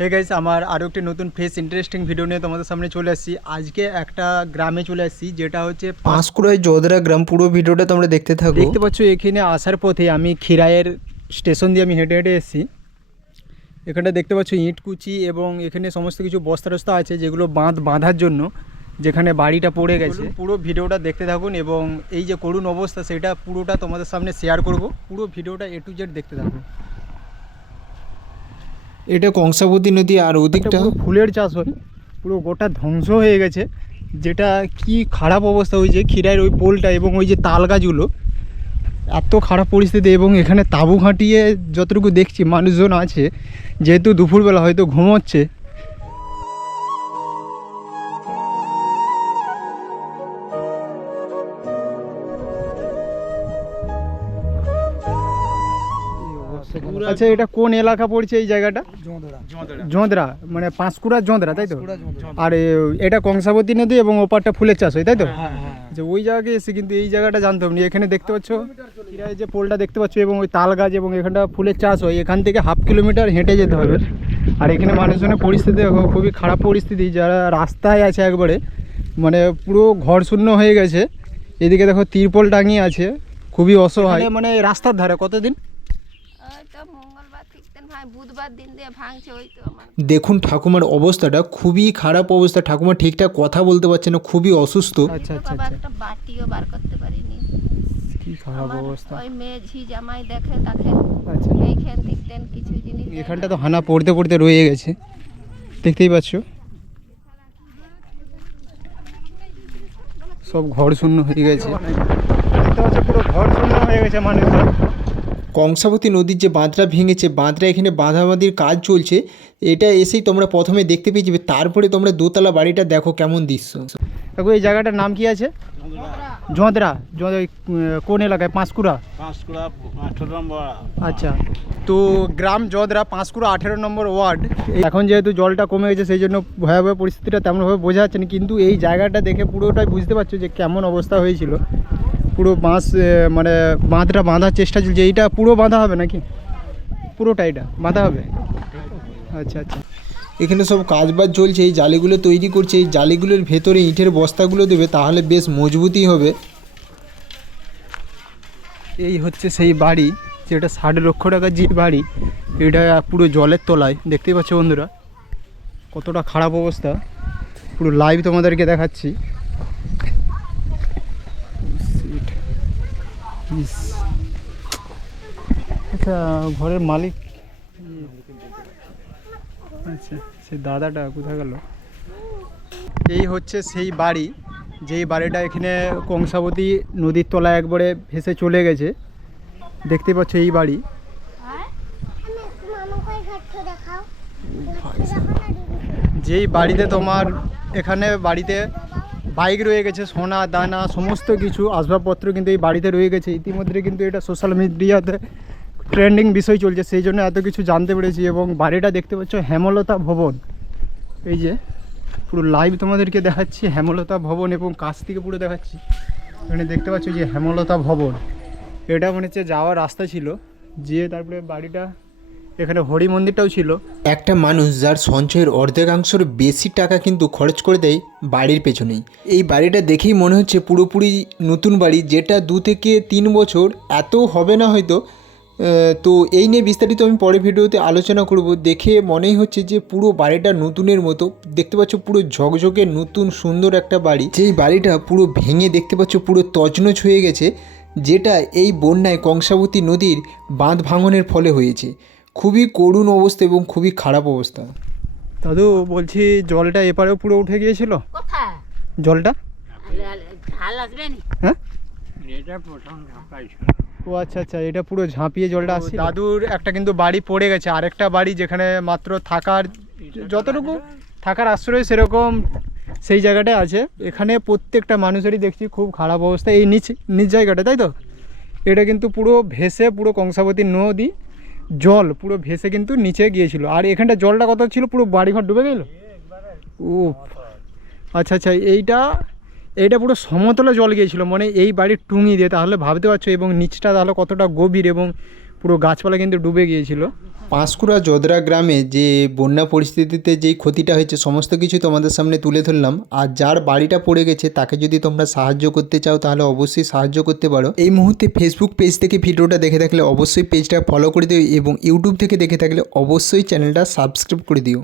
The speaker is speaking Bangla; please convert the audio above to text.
হে গাইস আমার আরও একটি নতুন ফেস ইন্টারেস্টিং ভিডিও নিয়ে তোমাদের সামনে চলে আসছি। আজকে একটা গ্রামে চলে আসছি যেটা হচ্ছে পাঁশকুড়ায় যোধরা গ্রাম পুরো ভিডিওটা তোমরা দেখতে থাকো। দেখতে পাচ্ছ এখানে আসার পথে আমি খিরায়ের স্টেশন দিয়ে আমি হেঁটে হেঁটে এসেছি। এখানটা দেখতে পাচ্ছ ইটকুচি এবং এখানে সমস্ত কিছু বস্তা টস্তা আছে যেগুলো বাঁধ বাঁধার জন্য যেখানে বাড়িটা পড়ে গেছে। পুরো ভিডিওটা দেখতে থাকুন এবং এই যে করুণ অবস্থা সেটা পুরোটা তোমাদের সামনে শেয়ার করব। পুরো ভিডিওটা এ টু জেড দেখতে থাকুন। এটা কংসাবতী নদী আর ওদিকটা? ফুলের চাষ হয়। পুরো গোটা ধ্বংস হয়ে গেছে। যেটা কি খারাপ অবস্থা হয়েছে ক্ষীরায়ের ওই পোলটা এবং ওই যে তাল গাছগুলো এত খারাপ পরিস্থিতি এবং এখানে তাঁবু খাটিয়ে যতটুকু দেখছি মানুষজন আছে যেহেতু দুপুরবেলা হয়তো ঘুমোচ্ছে আচ্ছা এটা কোন এলাকা পড়ছে এই জায়গাটা? জোঁদরা মানে পাঁশকুড়া জোঁদরা তাই তো? আর এটা কংসাবতী নদী এবং ওপারটা ফুলের চাষ হয় তাই তো? আচ্ছা ওই জায়গায় এসে কিন্তু এই জায়গাটা জানতাম না এখানে দেখতে পাচ্ছ যে পোলটা দেখতে পাচ্ছ এবং ওই তাল গাছ এবং এখানটা ফুলের চাষ হয়। এখান থেকে হাফ কিলোমিটার হেঁটে যেতে হবে। আর এখানে মানুষজনের পরিস্থিতি দেখো খুবই খারাপ পরিস্থিতি। যারা রাস্তায় আছে একবারে মানে পুরো ঘর শূন্য হয়ে গেছে। এদিকে দেখো তিরপল টাঙিয়ে আছে খুবই অসহায়। মানে রাস্তার ধারে কতদিন? দেখুন ঠাকুমার অবস্থাটা খুবই খারাপ অবস্থা। ঠাকুমা ঠিকঠাক কথা বলতে পারছে না খুবই অসুস্থ। আচ্ছা আচ্ছা আচ্ছা। একটা বাটিও বার করতে পারিনি। কি খারাপ অবস্থা। ওই মেয়ে ঝি জামাই দেখে তাকে আচ্ছা এইখান ঠিকতেন কিছু জিনিস এখানটা তো হানা পড়তে পড়তে রয়ে গেছে। দেখতেই পাচ্ছ? সব ঘর শূন্য হয়ে গেছে। দেখতে পাচ্ছ পুরো ঘর শূন্য হয়ে গেছে মানুষজন। কংসাবতী নদীর যে বাঁধটা ভেঙেছে বাঁধটা এখানে বাঁধাবাঁধির কাজ চলছে এটা এসেই তোমরা প্রথমে দেখতে পেয়ে যাবে তারপরে তোমরা দোতলা বাড়িটা দেখো কেমন দৃশ্য। দেখো এই জায়গাটার নাম কি আছে? জোঁদরা কোন এলাকায়? পাঁশকুড়া? পাঁশকুড়া আঠেরো নম্বর আচ্ছা তো গ্রাম জদরা পাঁশকুড়া আঠেরো নম্বর ওয়ার্ড। এখন যেহেতু জলটা কমে গেছে সেই জন্য ভয়াবহ পরিস্থিতিটা তেমনভাবে বোঝা যাচ্ছে না কিন্তু এই জায়গাটা দেখে পুরোটাই বুঝতে পারছ যে কেমন অবস্থা হয়েছিল। পুরো বাঁশ মানে বাঁধটা বাঁধার চেষ্টা চলছে। এইটা পুরো বাঁধা হবে নাকি? পুরোটা এটা? বাঁধা হবে? আচ্ছা আচ্ছা। এখানে সব কাজবাজ চলছে এই জালিগুলো তৈরি করছে এই জালিগুলোর ভেতরে ইটের বস্তাগুলো দেবে তাহলে বেশ মজবুতই হবে। এই হচ্ছে সেই বাড়ি যেটা ষাট লক্ষ টাকার যে বাড়ি এটা পুরো জলের তলায় দেখতেই পাচ্ছ বন্ধুরা। কতটা খারাপ অবস্থা। পুরো লাইভ তোমাদেরকে দেখাচ্ছি। আচ্ছা ঘরের মালিক আচ্ছা সেই দাদাটা কোথায় গেল? এই হচ্ছে সেই বাড়ি, যেই বাড়িটা এখানে কংসাবতী নদীর তলায় একবারে ভেসে চলে গেছে। দেখতে পাচ্ছ এই বাড়ি। যেই বাড়িতে তোমার এখানে বাড়িতে বাইক রয়ে গেছে, সোনা, দানা, সমস্ত কিছু, আসবাবপত্র কিন্তু এই বাড়িতে রয়ে গেছে। ইতিমধ্যে কিন্তু এটা সোশ্যাল মিডিয়াতে ট্রেন্ডিং বিষয় চলছে, সেই জন্য এত কিছু জানতে পেরেছি এবং বাড়িটা দেখতে পাচ্ছ, হেমলতা ভবন। এই যে, পুরো লাইভ তোমাদেরকে দেখাচ্ছি, হেমলতা ভবন এবং কাছ থেকে পুরো দেখাচ্ছি। এখানে দেখতে পাচ্ছ যে হেমলতা ভবন। এটা মনে হচ্ছে যাওয়ার রাস্তা ছিল, যেয়ে তারপরে বাড়িটা এখানে হরি মন্দিরটাও ছিল। একটা মানুষ যার সঞ্চয়ের অর্ধেকাংশের বেশি টাকা কিন্তু খরচ করে দেয় বাড়ির পেছনেই। এই বাড়িটা দেখেই মনে হচ্ছে পুরোপুরি নতুন বাড়ি, যেটা দু থেকে তিন বছর এত হবে না হয়তো। তো এই নিয়ে বিস্তারিত আমি পরের ভিডিওতে আলোচনা করব। দেখে মনেই হচ্ছে যে পুরো বাড়িটা নতুনের মতো। দেখতে পাচ্ছ পুরো ঝকঝকে নতুন সুন্দর একটা বাড়ি। যেই বাড়িটা পুরো ভেঙে দেখতে পাচ্ছ পুরো তছনছ হয়ে গেছে, যেটা এই বন্যায় কংসাবতী নদীর বাঁধ ভাঙনের ফলে হয়েছে। খুবই করুণ অবস্থা এবং খুবই খারাপ অবস্থা। দাদু বলছি জলটা এপারেও পুরো উঠে গিয়েছিল? জলটা? হ্যাঁ? ও আচ্ছা আচ্ছা এটা পুরো ঝাঁপিয়ে জলটা আসছে দাদুর একটা কিন্তু বাড়ি পড়ে গেছে আরেকটা বাড়ি যেখানে মাত্র থাকার যতটুকু থাকার আশ্রয় সেরকম সেই জায়গাটায় আছে। এখানে প্রত্যেকটা মানুষেরই দেখছি খুব খারাপ অবস্থা। এই নিচ নিচ জায়গাটা তাই তো? এটা কিন্তু পুরো ভেসে পুরো কংসাবতী নদী। জল পুরো ভেসে কিন্তু নিচে গিয়েছিল। আর এখানটা জলটা কত ছিল? পুরো বাড়িঘর ডুবে গেল? ও আচ্ছা আচ্ছা এইটা এইটা পুরো সমতলে জল গিয়েছিল। মানে এই বাড়ির টুঙি দিয়ে, তাহলে ভাবতে পারছ, এবং নিচটা তাহলে কতটা গভীর এবং পুরো গাছপালা কিন্তু ডুবে গিয়েছিল। পাঁশকুড়া জোদরা গ্রামে যে বন্যা পরিস্থিতিতে যেই ক্ষতিটা হয়েছে, সমস্ত কিছু তোমাদের সামনে তুলে ধরলাম। আর যার বাড়িটা পড়ে গেছে, তাকে যদি তোমরা সাহায্য করতে চাও, তাহলে অবশ্যই সাহায্য করতে পারো। এই মুহূর্তে ফেসবুক পেজ থেকে ভিডিওটা দেখে থাকলে অবশ্যই পেজটা ফলো করে দিও এবং ইউটিউব থেকে দেখে থাকলে অবশ্যই চ্যানেলটা সাবস্ক্রাইব করে দিও।